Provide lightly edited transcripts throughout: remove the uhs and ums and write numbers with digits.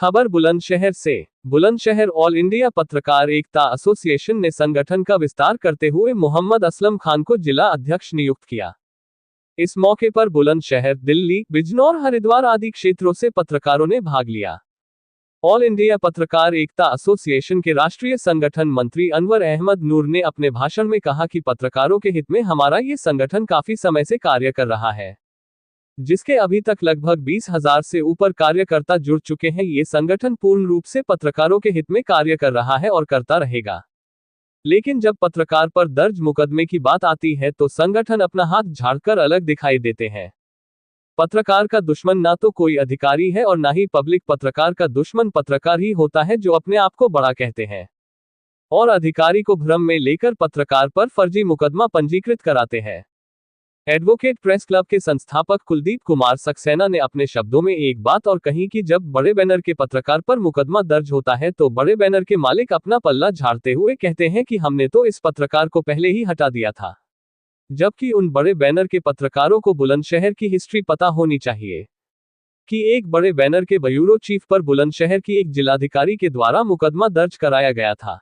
खबर बुलंदशहर से। Bulandshahr all India पत्रकार एकता एसोसिएशन ने संगठन का विस्तार करते हुए मोहम्मद असलम खान को जिला अध्यक्ष नियुक्त किया। इस मौके पर बुलंदशहर, दिल्ली, बिजनौर, हरिद्वार आदि क्षेत्रों से पत्रकारों ने भाग लिया। ऑल इंडिया पत्रकार एकता एसोसिएशन के राष्ट्रीय संगठन मंत्री अनवर अहमद नूर ने अपने भाषण में कहा कि पत्रकारों के हित में हमारा ये संगठन काफी समय से कार्य कर रहा है, जिसके अभी तक लगभग 20,000 से ऊपर कार्यकर्ता जुड़ चुके हैं। ये संगठन पूर्ण रूप से पत्रकारों के हित में कार्य कर रहा है और करता रहेगा। लेकिन जब पत्रकार पर दर्ज मुकदमे की बात आती है तो संगठन अपना हाथ झाड़कर अलग दिखाई देते हैं। पत्रकार का दुश्मन ना तो कोई अधिकारी है और ना ही पब्लिक। पत्रकार का दुश्मन पत्रकार ही होता है जो अपने आप को बड़ा कहते हैं और अधिकारी को भ्रम में लेकर पत्रकार पर फर्जी मुकदमा पंजीकृत कराते हैं। एडवोकेट प्रेस क्लब के संस्थापक कुलदीप कुमार सक्सेना ने अपने शब्दों में एक बात और कही कि जब बड़े बैनर के पत्रकार पर मुकदमा दर्ज होता है तो बड़े बैनर के मालिक अपना पल्ला झाड़ते हुए कहते हैं कि हमने तो इस पत्रकार को पहले ही हटा दिया था, जबकि उन बड़े बैनर के पत्रकारों को बुलंदशहर की हिस्ट्री पता होनी चाहिए कि एक बड़े बैनर के ब्यूरो चीफ पर बुलंदशहर की एक जिलाधिकारी के द्वारा मुकदमा दर्ज कराया गया था।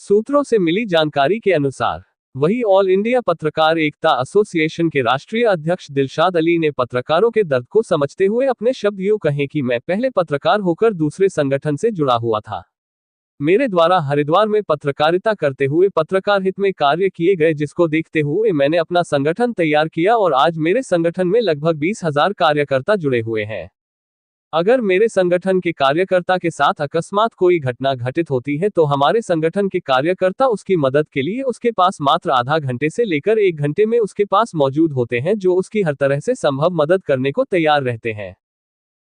सूत्रों से मिली जानकारी के अनुसार वही ऑल इंडिया पत्रकार एकता एसोसिएशन के राष्ट्रीय अध्यक्ष दिलशाद अली ने पत्रकारों के दर्द को समझते हुए अपने शब्द यूं कहे कि मैं पहले पत्रकार होकर दूसरे संगठन से जुड़ा हुआ था। मेरे द्वारा हरिद्वार में पत्रकारिता करते हुए पत्रकार हित में कार्य किए गए, जिसको देखते हुए मैंने अपना संगठन तैयार किया और आज मेरे संगठन में लगभग 20,000 कार्यकर्ता जुड़े हुए हैं। अगर मेरे संगठन के कार्यकर्ता के साथ अकस्मात कोई घटना घटित होती है तो हमारे संगठन के कार्यकर्ता उसकी मदद के लिए उसके पास मात्र आधा घंटे से लेकर 1 घंटे में उसके पास मौजूद होते हैं, जो उसकी हर तरह से संभव मदद करने को तैयार रहते हैं।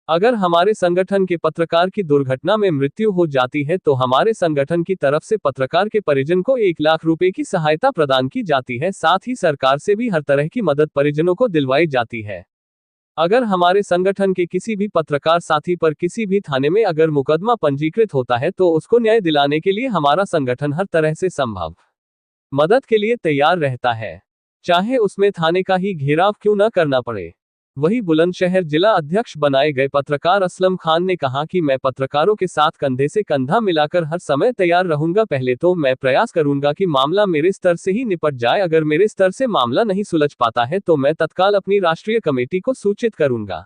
अगर हमारे संगठन के पत्रकार की दुर्घटना में मृत्यु हो जाती है तो हमारे संगठन की तरफ से पत्रकार के परिजन को 1 लाख रुपए की सहायता प्रदान की जाती है। साथ ही सरकार से भी हर तरह की मदद परिजनों को दिलवाई जाती है। अगर हमारे संगठन के किसी भी पत्रकार साथी पर किसी भी थाने में अगर मुकदमा पंजीकृत होता है तो उसको न्याय दिलाने के लिए हमारा संगठन हर तरह से संभव मदद के लिए तैयार रहता है, चाहे उसमें थाने का ही घेराव क्यों न करना पड़े। वही बुलंदशहर जिला अध्यक्ष बनाए गए पत्रकार असलम खान ने कहा कि मैं पत्रकारों के साथ कंधे से कंधा मिलाकर हर समय तैयार रहूंगा। पहले तो मैं प्रयास करूंगा कि मामला मेरे स्तर से ही निपट जाए। अगर मेरे स्तर से मामला नहीं सुलझ पाता है तो मैं तत्काल अपनी राष्ट्रीय कमेटी को सूचित करूंगा।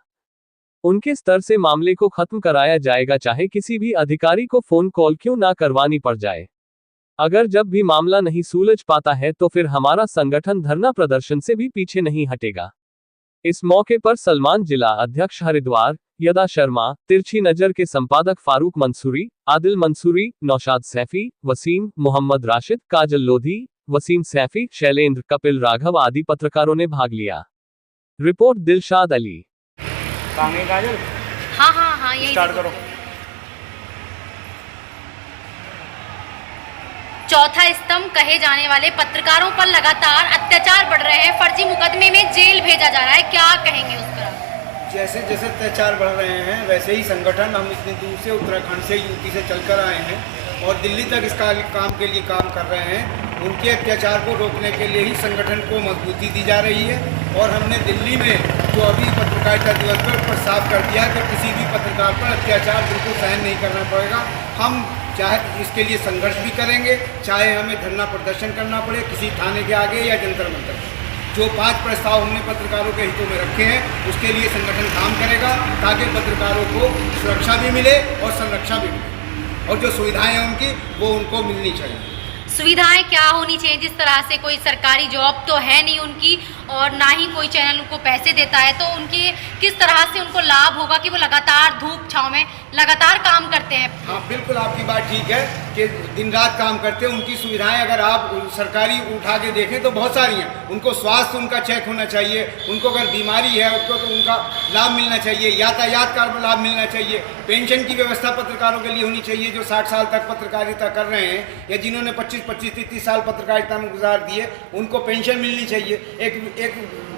उनके स्तर से मामले को खत्म कराया जाएगा, चाहे किसी भी अधिकारी को फोन कॉल क्यों ना करवानी पड़ जाए। अगर जब भी मामला नहीं सुलझ पाता है तो फिर हमारा संगठन धरना प्रदर्शन से भी पीछे नहीं हटेगा। इस मौके पर सलमान जिला अध्यक्ष हरिद्वार, यदा शर्मा, तिरछी नजर के संपादक फारूक मंसूरी, आदिल मंसूरी, नौशाद सैफी, वसीम, मोहम्मद राशिद, काजल लोधी, वसीम सैफी, शैलेंद्र, कपिल राघव आदि पत्रकारों ने भाग लिया। रिपोर्ट दिलशाद अली। काजल? हाँ, यही स्टार्ट करो। चौथा स्तंभ कहे जाने वाले पत्रकारों पर लगातार अत्याचार बढ़ रहे हैं। फर्जी मुकदमे में जेल भेजा जा रहा है, क्या कहेंगे उस पर? जैसे जैसे अत्याचार बढ़ रहे हैं वैसे ही संगठन, हम इतनी दूर से उत्तराखंड से यूपी से चलकर आए हैं और दिल्ली तक इसका काम के लिए काम कर रहे हैं। उनके अत्याचार को रोकने के लिए ही संगठन को मजबूती दी जा रही है। और हमने दिल्ली में जो अभी पत्रकारिता दिवस पर साफ कर दिया कि किसी भी पत्रकार पर अत्याचार बिल्कुल सहन नहीं करना पड़ेगा। हम चाहे इसके लिए संघर्ष भी करेंगे, चाहे हमें धरना प्रदर्शन करना पड़े किसी थाने के आगे या जंतर मंतर। जो 5 प्रस्ताव हमने पत्रकारों के हितों में रखे हैं उसके लिए संगठन काम करेगा ताकि पत्रकारों को सुरक्षा भी मिले और संरक्षा भी मिले, और जो सुविधाएं हैं उनकी वो उनको मिलनी चाहिए। सुविधाएं क्या होनी चाहिए? जिस तरह से कोई सरकारी जॉब तो है नहीं उनकी और ना ही कोई चैनल उनको पैसे देता है, तो उनके किस तरह से उनको लाभ होगा कि वो लगातार धूप छांव में लगातार काम करते हैं? हाँ, बिल्कुल आपकी बात ठीक है कि दिन रात काम करते हैं। उनकी सुविधाएं अगर आप सरकारी उठा के देखें तो बहुत सारी हैं। उनको स्वास्थ्य उनका चेक होना चाहिए, उनको अगर बीमारी है उनको तो उनका लाभ मिलना चाहिए, यातायात का लाभ मिलना चाहिए, पेंशन की व्यवस्था पत्रकारों के लिए होनी चाहिए जो 60 साल तक पत्रकारिता कर रहे हैं या जिन्होंने 25-30 साल पत्रकारिता में गुजार दिए उनको पेंशन मिलनी चाहिए। एक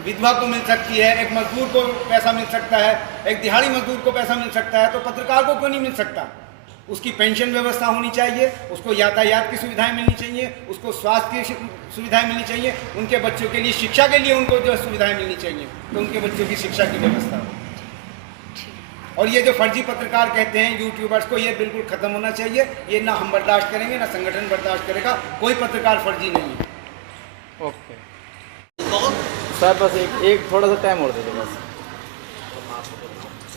विधवा को मिल सकती है, एक मजदूर को पैसा मिल सकता है, एक दिहाड़ी मजदूर को पैसा मिल सकता है, तो पत्रकार को क्यों नहीं मिल सकता? उसकी पेंशन व्यवस्था होनी चाहिए, उसको यातायात की सुविधाएं मिलनी चाहिए, उसको स्वास्थ्य की सुविधाएं मिलनी चाहिए, उनके बच्चों के लिए शिक्षा के लिए उनको जो सुविधाएं मिलनी चाहिए तो उनके बच्चों की शिक्षा की व्यवस्था हो। और ये जो फर्जी पत्रकार कहते हैं यूट्यूबर्स को, ये बिल्कुल ख़त्म होना चाहिए। ये ना हम बर्दाश्त करेंगे, ना संगठन बर्दाश्त करेगा। कोई पत्रकार फर्जी नहीं है। ओके सर, बस एक थोड़ा सा टाइम और दे दो बस।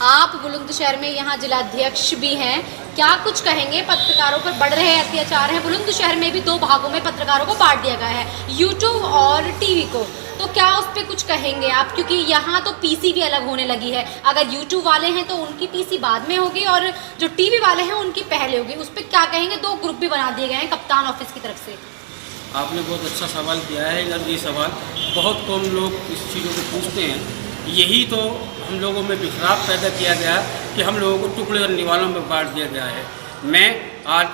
आप बुलंदशहर में यहाँ जिलाध्यक्ष भी हैं, क्या कुछ कहेंगे? पत्रकारों पर बढ़ रहे अत्याचार हैं। बुलंदशहर में भी 2 भागों में पत्रकारों को बांट दिया गया है, यूट्यूब और टीवी को, तो क्या उस पर कुछ कहेंगे आप? क्योंकि यहाँ तो पीसी भी अलग होने लगी है। अगर यूट्यूब वाले हैं तो उनकी पीसी बाद में होगी और जो टीवी वाले हैं उनकी पहले होगी। उस पर क्या कहेंगे? 2 ग्रुप भी बना दिए गए हैं कप्तान ऑफिस की तरफ से। आपने बहुत अच्छा सवाल किया है। यार ये सवाल बहुत कम लोग इस चीज़ों को पूछते हैं। यही तो हम लोगों में बिखराव पैदा किया गया है कि हम लोगों को टुकड़े और निवालों में बांट दिया गया है। मैं आज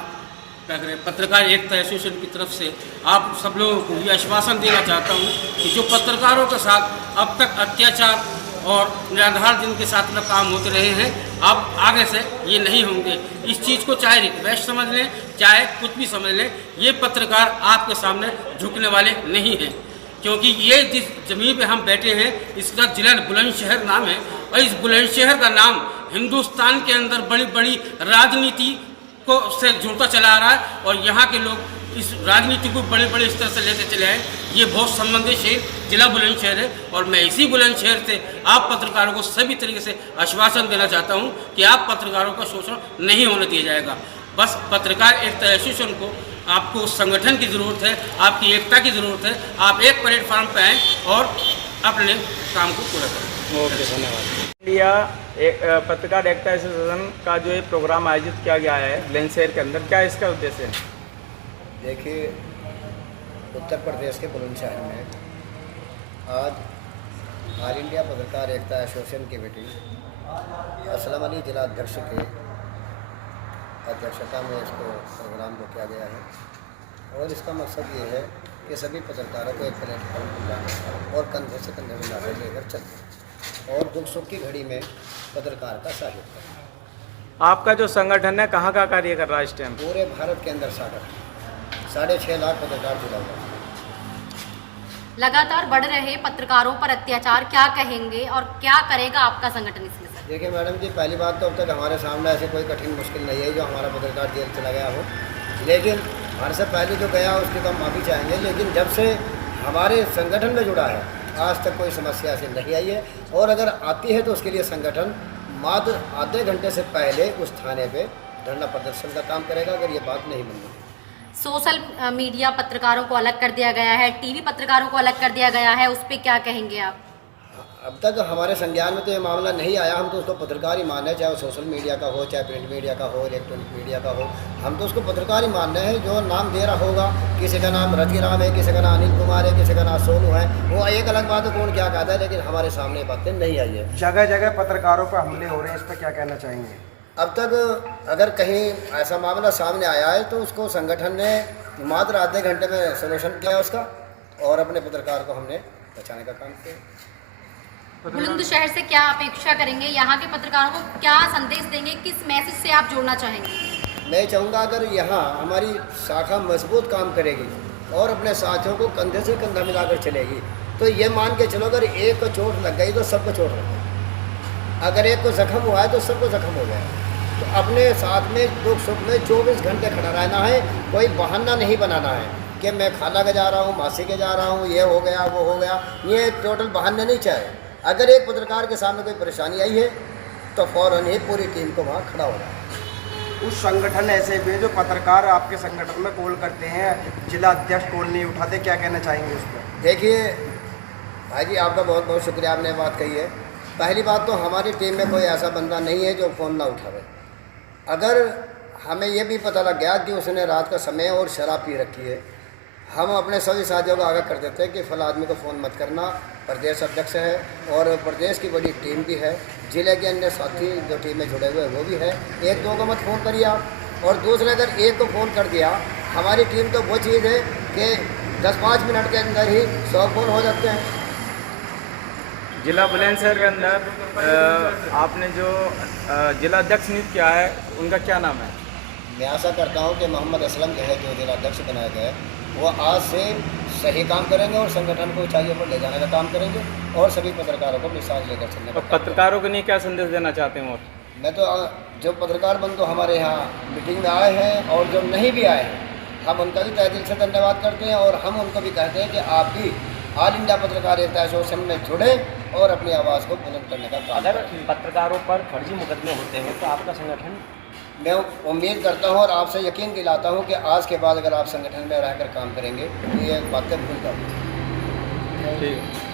क्या करें, पत्रकार एकता एसोसिएशन की तरफ से आप सब लोगों को ये आश्वासन देना चाहता हूँ कि जो पत्रकारों के साथ अब तक अत्याचार और निराधार जिनके साथ में काम होते रहे हैं, अब आगे से ये नहीं होंगे। इस चीज़ को चाहे रिक्वेस्ट समझ लें, चाहे कुछ भी समझ लें, ये पत्रकार आपके सामने झुकने वाले नहीं हैं। क्योंकि ये जिस ज़मीन पे हम बैठे हैं इसका जिला बुलंदशहर नाम है, और इस बुलंदशहर का नाम हिंदुस्तान के अंदर बड़ी बड़ी राजनीति को से जुड़ता चला आ रहा है। और यहाँ के लोग इस राजनीति को बड़े बड़े स्तर से लेते चले आए। ये बहुत संवेदनशील जिला बुलंदशहर है, और मैं इसी बुलंदशहर से आप पत्रकारों को सभी तरीके से आश्वासन देना चाहता हूँ कि आप पत्रकारों का शोषण नहीं होने दिया जाएगा। बस पत्रकार एकता एसोसिएशन को आपको संगठन की ज़रूरत है, आपकी एकता की ज़रूरत है। आप एक प्लेटफार्म पर आएँ और अपने काम को पूरा करें। ओके, धन्यवाद। इंडिया एक पत्रकार एकता एसोसिएशन का जो ये प्रोग्राम आयोजित किया गया है बुलंदशहर के अंदर, क्या इसका उद्देश्य है? देखिए, उत्तर प्रदेश के बुलंदशहर में आज ऑल इंडिया पत्रकार एकता एसोसिएशन की मीटिंग असलम अली जिला अध्यक्ष के अध्यक्षता में इसको प्रोग्राम को किया गया है। और इसका मकसद ये है कि सभी पत्रकारों को एक प्लेटफॉर्म पर लाना और कंधे से कंधे मिलाकर लेकर चलना और दुख सुख की घड़ी में पत्रकार का सहयोग करना। आपका जो संगठन है कहाँ का कार्य कर रहा है इस टाइम? पूरे भारत के अंदर 6.5 लाख पत्रकार जुड़ा हुआ है। लगातार बढ़ रहे पत्रकारों पर अत्याचार, क्या कहेंगे और क्या करेगा आपका संगठन इसमें? देखिए मैडम जी, पहली बात तो अब तक हमारे सामने ऐसी कोई कठिन मुश्किल नहीं है जो हमारा पत्रकार जेल चला गया हो, लेकिन हमारे से पहले जो गया उसकी तो हम माफ़ी चाहेंगे। लेकिन जब से हमारे संगठन में जुड़ा है आज तक कोई समस्या ऐसी नहीं आई है, और अगर आती है तो उसके लिए संगठन मात्र आधे घंटे से पहले उस थाने पे धरना प्रदर्शन का काम करेगा अगर ये बात नहीं बन रही। सोशल मीडिया पत्रकारों को अलग कर दिया गया है, टीवी पत्रकारों को अलग कर दिया गया है, उस पर क्या कहेंगे आप? अब तक हमारे संज्ञान में तो ये मामला नहीं आया। हम तो उसको पत्रकार ही माने, चाहे वो सोशल मीडिया का हो, चाहे प्रिंट मीडिया का हो, इलेक्ट्रॉनिक मीडिया का हो, हम तो उसको पत्रकार ही मान रहे हैं। जो नाम दे रहा होगा, किसी का नाम रतिराम है, किसी का नाम अनिल कुमार है, किसी का नाम सोनू है, वो एक अलग बात है कौन क्या कहता है, लेकिन हमारे सामने बातें नहीं आई है। जगह जगह पत्रकारों पर हमले हो रहे हैं, इस पर क्या कहना चाहेंगे? अब तक अगर कहीं ऐसा मामला सामने आया है तो उसको संगठन ने मात्र आधे घंटे में सोल्यूशन किया उसका, और अपने पत्रकार को हमने बचाने का काम किया। बुलंदशहर से क्या अपेक्षा करेंगे? यहाँ के पत्रकारों को क्या संदेश देंगे? किस मैसेज से आप जोड़ना चाहेंगे? मैं चाहूँगा अगर यहाँ हमारी शाखा मजबूत काम करेगी और अपने साथियों को कंधे से कंधा मिलाकर चलेगी तो ये मान के चलो अगर एक को चोट लग गई तो सबको चोट लग गई, अगर एक को जख्म हुआ है तो सबको जख्म हो गया। तो अपने साथ में दुख सुख में 24 घंटे खड़ा रहना है, कोई बहाना नहीं बनाना है कि मैं खाला के जा रहा हूँ, मासी के जा रहा हूँ, ये हो गया वो हो गया, ये टोटल बहाने नहीं चाहिए। अगर एक पत्रकार के सामने कोई परेशानी आई है तो फ़ौरन ही पूरी टीम को वहाँ खड़ा होना है। उस संगठन ऐसे भी जो पत्रकार आपके संगठन में कॉल करते हैं, जिला अध्यक्ष कॉल नहीं उठाते, क्या कहना चाहेंगे उस पर? देखिए भाई जी, आपका बहुत बहुत शुक्रिया, आपने बात कही है। पहली बात तो हमारी टीम में कोई ऐसा बंदा नहीं है जो फ़ोन ना उठावे। अगर हमें ये भी पता लग गया कि उसने रात का समय और शराब पी रखी है, हम अपने सभी साथियों को आगाह कर देते हैं कि फला आदमी को फ़ोन मत करना। प्रदेश अध्यक्ष है और प्रदेश की बड़ी टीम भी है, जिले के अन्य साथी जो टीम में जुड़े हुए हैं वो भी है। एक दो को मत फ़ोन करिए आप, और दूसरे अगर एक को फ़ोन कर दिया, हमारी टीम तो वो चीज़ है कि 10-5 मिनट के अंदर ही 100 फ़ोन हो जाते हैं। जिला बुलंदशहर के अंदर आपने जो जिला अध्यक्ष नियुक्त किया है उनका क्या नाम है? मैं आशा करता हूं कि मोहम्मद असलम जो है, जो जिला अध्यक्ष बनाया गया है, वो आज से सही काम करेंगे और संगठन को ऊंचाइयों पर ले जाने का काम करेंगे और सभी पत्रकारों को मिसाल लेकर चलने का। पत्रकारों के लिए क्या संदेश देना चाहते हैं? और मैं तो जो पत्रकार बंधु हमारे यहाँ मीटिंग में आए हैं और जो नहीं भी आए हैं, हम उनका भी तहे दिल से धन्यवाद करते हैं और हम उनको भी कहते हैं कि आप भी ऑल इंडिया पत्रकार एकता एसोसिएशन में जुड़े और अपनी आवाज़ को बुलंद करने का काम अगर करें। पत्रकारों पर फर्जी मुकदमे होते हैं तो आपका संगठन मैं उम्मीद करता हूँ और आपसे यकीन दिलाता हूँ कि आज के बाद अगर आप संगठन में रहकर काम करेंगे तो ये बातें भूल जाओगे। ठीक है।